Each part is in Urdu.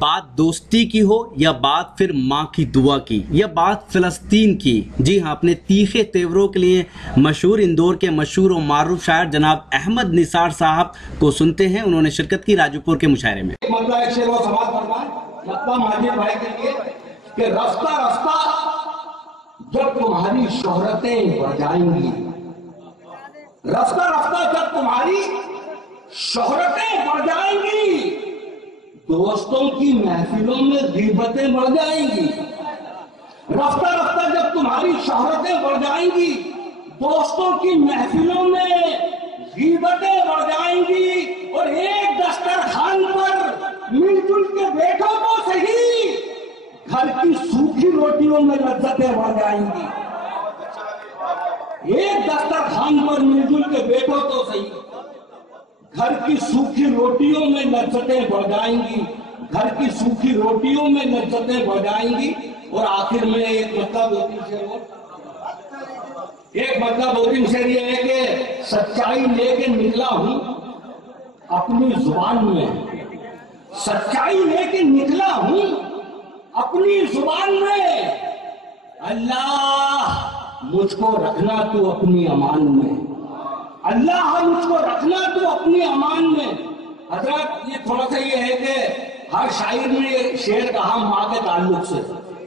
بات دوستی کی ہو یا بات پھر ماں کی دعا کی یا بات فلسطین کی، جی ہاں، اپنے تیکھے تیوروں کے لیے مشہور اندور کے مشہور و معروف شاعر جناب احمد نثار صاحب کو سنتے ہیں۔ انہوں نے شرکت کی راجو پور کے مشاعرے میں۔ ایک شعر و سماعت فرمائیں ماجد بھائی کے لیے کہ رفتہ رفتہ جب تمہاری شہرتیں بڑھ جائیں گی، رفتہ رفتہ جب تمہاری شہرتیں بڑھ جائیں گی، دوستوں کی محفلوں میں غیبتیں بڑھ جائیں گی۔ رفتہ رفتہ جب تمہاری شہرتیں بڑھ جائیں گی، دوستوں کی محفلوں میں غیبتیں بڑھ جائیں گی، اور ایک دسترخوان پر مل جل کے بیٹھو تو صحیح، گھر کی سوکھی روٹیوں میں لذتیں بڑھ جائیں گی۔ ایک دسترخوان پر مل جل کے بیٹھو تو صحیح، گھر کی سوکھی روٹیوں میں لذتیں بڑھ جائیں گی، گھر کی سوکھی روٹیوں میں لذتیں بڑھ جائیں گی۔ اور آخر میں ایک مطلب دو تین شعر یہ ہے کہ سچائی لے کے نکلا ہوں اپنی زبان میں، سچائی لے کے نکلا ہوں اپنی زبان میں، اللہ مجھ کو رکھنا تو اپنی امان میں، اللہ مجھ کو رکھنا تو اپنی امان میں۔ حضرات یہ تھوڑا سا یہ ہے کہ ہر شاعر نے یہ شعر کہا ماں کے تعلق سے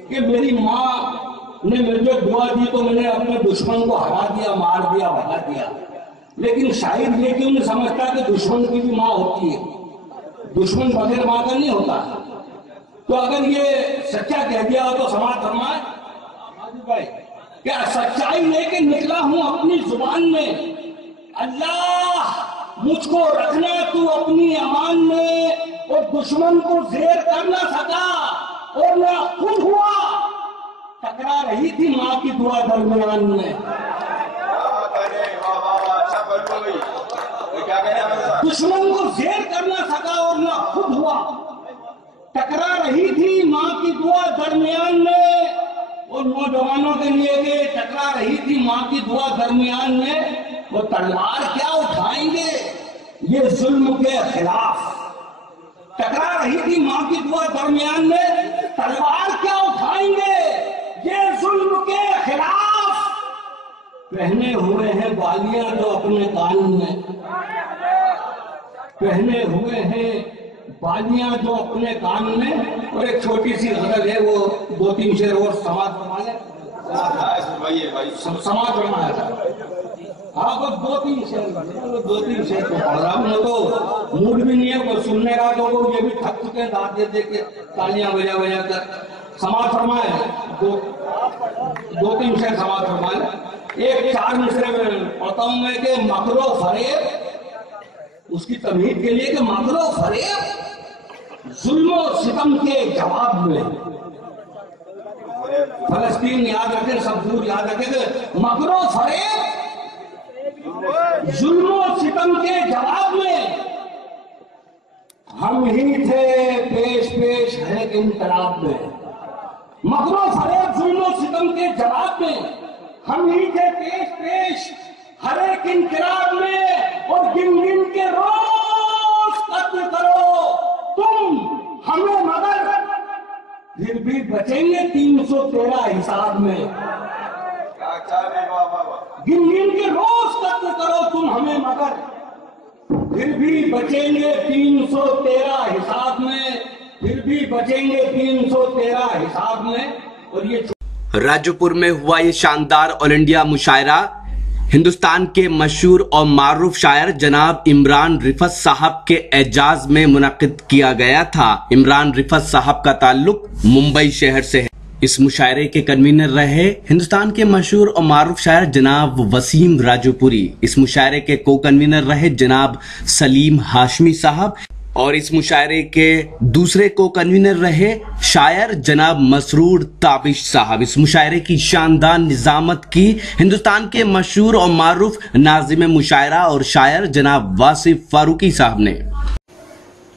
کہ میری ماں نے مجھے دعا دی تو میں نے اپنے دشمن کو ہرا دیا، مار دیا، بھگا دیا۔ لیکن شاعر یہ کیوں نہیں سمجھتا کہ دشمن کی بھی ماں ہوتی ہے، دشمن بغیر ماں کا نہیں ہوتا۔ تو اگر یہ سچا کہہ دیا ہو تو سماعت فرمائے کہ سچائی لے کے نکلا ہوں اپنی زبان میں، اللہ مجھ کو رکھنا تو اپنی امان میں، اور دشمن کو زیر کر نہ سکا اور نہ خود ہوا، ٹکرا رہی تھی ماں کی دعا درمیان میں۔ دشمن کو زیر کر نہ سکا اور نہ خود ہوا، ٹکرا رہی تھی ماں کی دعا درمیان میں۔ اور نوجوانوں کے لیے کہ ٹکرا رہی تھی ماں کی دعا درمیان میں، وہ تلوار کیا اٹھائیں گے یہ ظلم کے خلاف، ٹکرا رہی تھی ماں کی دعا درمیان میں، تلوار کیا اٹھائیں گے یہ ظلم کے خلاف، پہنے ہوئے ہیں بالیاں جو اپنے کان میں، پہنے ہوئے ہیں بالیاں جو اپنے کان میں۔ اور ایک چھوٹی سی غزل ہے، وہ دو تین شعر اور سماعت فرمائیں، سماعت فرمایا تھا۔ ہاں بس دو تین شعر تو پڑھ رہا ہوں، میں تو موڈ بھی نہیں ہے کوئی سننے کا، تو وہ یہ بھی تھک چکے دانت دے دے کے تالیاں بجا بجا کر۔ سماعت فرمائے، دو تین شعر سماعت فرمائے۔ ایک 4 مصرے میں پڑھتا ہوں میں کہ مکر و فریب، اس کی تمہید کے لیے کہ مکر و فریب ظلم و ستم کے جواب میں، فلسطین یاد رکھیں، سب دور یاد رکھیں کہ مکر و فریب ظلم و ستم کے جواب میں، ہم ہی تھے پیش پیش ہر ایک انقلاب میں، مکر و فریب ظلم و ستم کے جواب میں، ہم ہی تھے پیش پیش ہر ایک انقلاب میں، اور گن گن کے روز قتل کرو تم ہمیں مگر، پھر بھی بچیں گے 313 حساب میں، گن گن کے روز قتل کرو تم ہمیں مگر، پھر بھی بچیں گے 313 حساب میں، پھر بھی بچیں گے 313 حساب میں۔ اور یہ راجو پور میں ہوا یہ شاندار آل انڈیا مشاعرہ ہندوستان کے مشہور اور معروف شاعر جناب عمران رفعت صاحب کے اعزاز میں منعقد کیا گیا تھا۔ عمران رفعت صاحب کا تعلق ممبئی شہر سے ہے۔ اس مشاعرے کے کنوینر رہے ہندوستان کے مشہور اور معروف شاعر جناب وسیم راجو پوری، اس مشاعرے کے کو کنوینر رہے جناب سلیم ہاشمی صاحب، اور اس مشاعرے کے دوسرے کو کنوینر رہے شاعر جناب مسرور تابش صاحب۔ اس مشاعرے کی شاندار نظامت کی ہندوستان کے مشہور اور معروف ناظم مشاعرہ اور شاعر جناب واصف فاروقی صاحب نے۔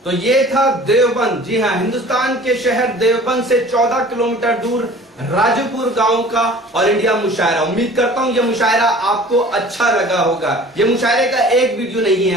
تو یہ تھا دیوبند، جی ہاں، ہندوستان کے شہر دیوبند سے 14 کلومیٹر دور راجو پور گاؤں کا آل انڈیا مشاعرہ۔ امید کرتا ہوں یہ مشاعرہ آپ کو اچھا لگا ہوگا۔ یہ مشاعرے کا ایک ویڈیو نہیں ہے،